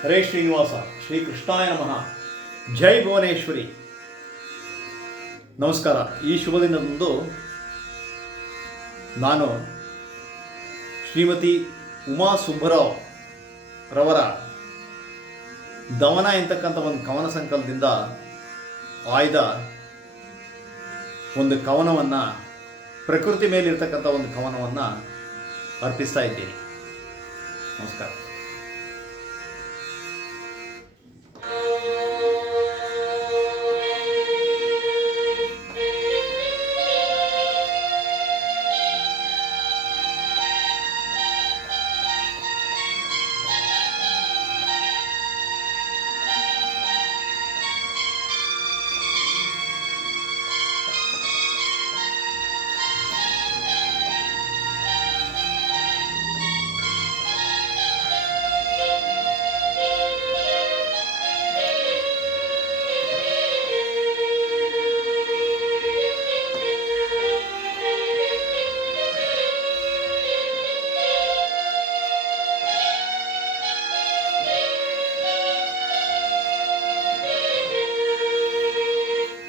ಹರೇ ಶ್ರೀನಿವಾಸ, ಶ್ರೀ ಕೃಷ್ಣಾಯ ನಮಃ. ಜೈ ಭುವನೇಶ್ವರಿ. ನಮಸ್ಕಾರ. ಈ ಶುಭ ದಿನದಂದು ನಾನು ಶ್ರೀಮತಿ ಉಮಾ ಸುಬ್ಬರಾವ್ ರವರ ದಮನ ಎಂತಕ್ಕಂಥ ಒಂದು ಕವನ ಸಂಕಲನದಿಂದ ಆಯ್ದ ಒಂದು ಕವನವನ್ನು, ಪ್ರಕೃತಿ ಮೇಲಿರ್ತಕ್ಕಂಥ ಒಂದು ಕವನವನ್ನು ಅರ್ಪಿಸ್ತಾ ಇದ್ದೀನಿ. ನಮಸ್ಕಾರ.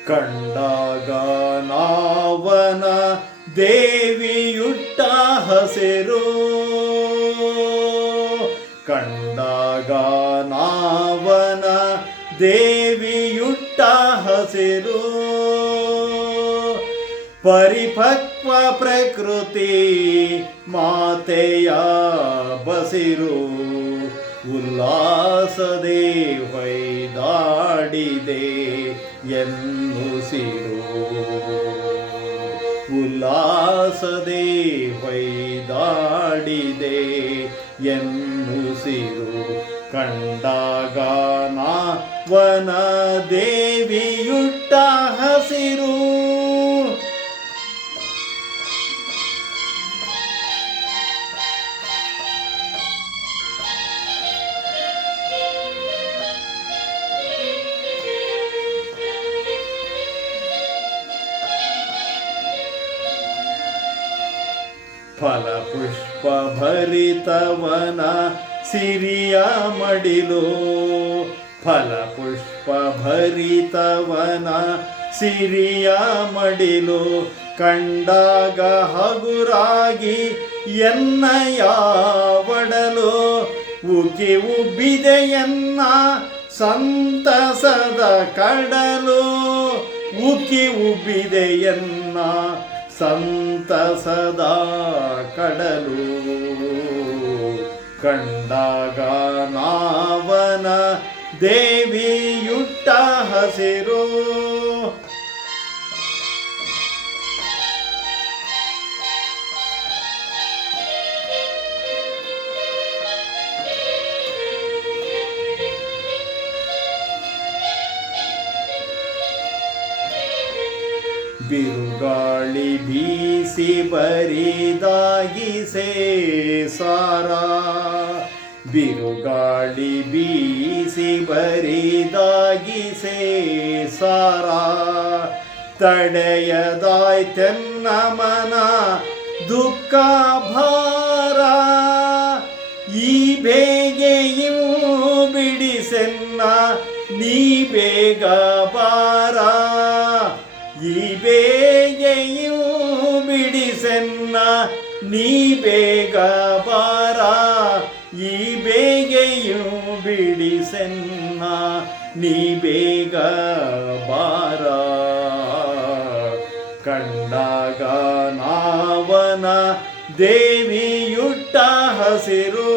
ಕಂಡಾಗ ನಾವನ ದೇವಿಯುಟ್ಟ ಹಸಿರು, ಕಂಡಾಗ ನಾವನ ದೇವಿಯುಟ್ಟ ಹಸಿರು, ಪರಿಪಕ್ವ ಪ್ರಕೃತಿ ಮಾತೆಯ ಬಸಿರು, ಉಲ್ಲಾಸದೆ ಹೊಯ್ದಾಡಿದೆ ಎನ್ನುಸಿರು, ಉಲ್ಲಾಸದೆ ಹೊಯ್ದಾಡಿದೆ ಎನ್ನುಸಿರು, ಕಂಡಾಗ ನಾವನ ದೇವಿಯುಟ್ಟ ಹಸಿರು. ಫಲಪುಷ್ಪ ಭರಿತವನ ಸಿರಿಯ ಮಡಿಲು, ಫಲಪುಷ್ಪ ಭರಿತವನ ಸಿರಿಯ ಮಡಿಲು, ಕಂಡಾಗ ಹಗುರಾಗಿ ಎನ್ನಯ ಒಡಲು, ಉಗಿ ಉಬ್ಬಿದೆಯನ್ನ ಸಂತಸದ ಕಡಲು, ಉಗಿ ಉಬ್ಬಿದೆಯನ್ನ ಸಂತಸದ ಕಡಲು, ಕಂಡಾಗ ನಾವನ ದೇವಿಯುಟ್ಟ ಹಸಿರು. ಬಿರುಗಾಳಿ ಬೀಸಿ ಬರಿದಾಗಿಸೆ ಸಾರ, ಬಿರುಗಾಳಿ ಬೀಸಿ ಬರಿದಾಗಿಸೆ ಸಾರ, ತಡೆಯದಾಯ್ತೆನ್ನ ಮನ ದುಃಖ ಭಾರ, ಈ ಬೇಗೆಯೂ ಬಿಡಿಸೆನ್ನ ನೀ ಬೇಗ ಬಾರ, ಈ ಬೇಗೆಯೂ ಬಿಡಿಸೆನ್ನ ನೀ ಬೇಗ ಬಾರ, ಈ ಬೇಗೆಯೂ ಬಿಡಿಸೆನ್ನ ನೀ ಬೇಗ ಬಾರ, ಕಂಡಾಗ ನಾವನ ದೇವಿಯುಟ್ಟ ಹಸಿರು.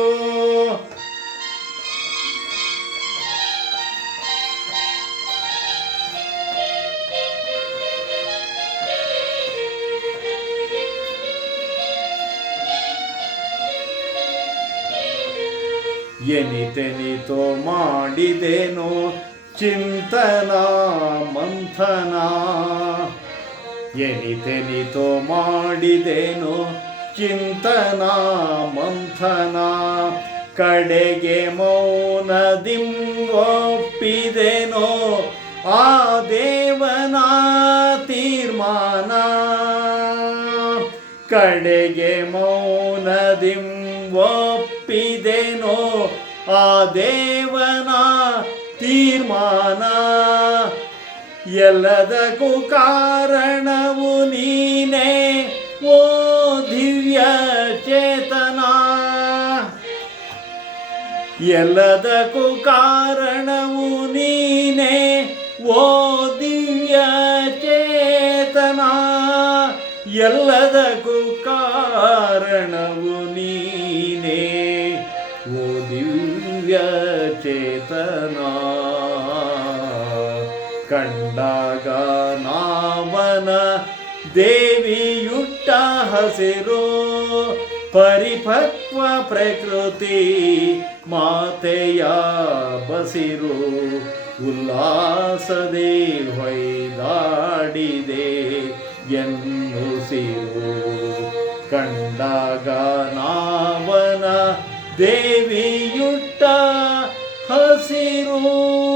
ಎನಿತೆನಿತೋ ಮಾಡಿದೆನೋ ಚಿಂತನ ಮಂಥನ, ಎನಿತೆನಿತೋ ಮಾಡಿದೆನೋ ಚಿಂತನ ಮಂಥನ, ಕಡೆಗೆ ಮೌನದಿಂ ಒಪ್ಪಿದೆನೋ ಆ ದೇವನ ತೀರ್ಮಾನ, ಕಡೆಗೆ ಮೌನದಿಂ ಒಪ್ಪಿದೆನೋ ಆ ದೇವನ ತೀರ್ಮಾನ. ಎಲ್ಲದಕ್ಕೂ ಕಾರಣವು ನೀನೇ ಓ ದಿವ್ಯ ಚೇತನ. ಎಲ್ಲದಕ್ಕೂ ಕಾರಣವು ನೀನೇ ಓ ದಿವ್ಯ ಚೇತನ. ಎಲ್ಲದಕ್ಕೂ ಕಾರಣವು ನೀನೇ ಓ ದಿವ್ಯ ಚೇತನ. ಕಂಡಾಗ ನಾವನ ದೇವಿಯುಟ್ಟ ಹಸಿರು ಪರಿಪಕ್ವ ಪ್ರಕೃತಿ ಮಾತೆಯ ಬಸಿರು. ಉಲ್ಲಾಸದೆ ಹೊಯ್ದಾಡಿದೆ ಎನ್ನುಸಿರು. ಕಂಡಾಗ ನಾವನ ದೇವಿಯುಟ್ಟ ಹಸಿರು.